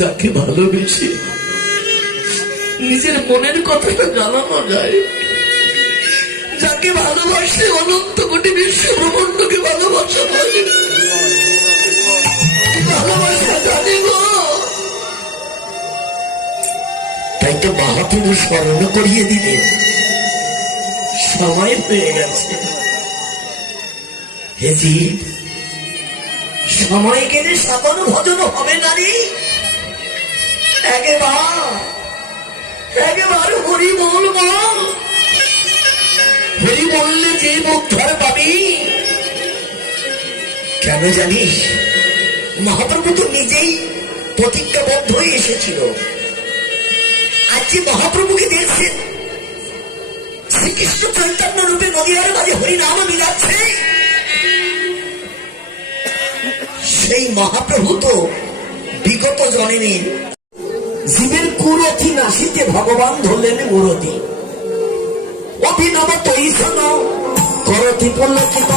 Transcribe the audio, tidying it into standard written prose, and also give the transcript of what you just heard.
যাকে ভালোবেসে নিজের মনের কথাটা জানানো যায়, যাকে ভালোবাসে অনন্ত কোটি বিশ্ব ব্রহ্মাণ্ডকে ভালোবাসা হয়, ভালোবাসা জানে গো। তাই তো মহাপ্রভু স্মরণ করিয়ে দিলেন, সময় হয়ে গেছে। হে জীব, সময় গেলে সাবন ভজন হবে না রে। একবার হরি বল বল, হরি বললে যে উদ্ধার পাবি। কেন জানিস? মহাপ্রভু তো নিজেই প্রতিজ্ঞাবদ্ধ হয়ে এসেছিল। আজ যে মহাপ্রভুকে দেখছেন শ্রীকৃষ্ণ চৈতন্য রূপে নদীয়ার মাঝে হরিনাম মিলাচ্ছে, সেই মহাপ্রভু তো বিগত জন্মের জীবের কুরথি নাসিতে ভগবান ধরলেন মুরতি। অভিনব তৈষণ করতি পল্লকিত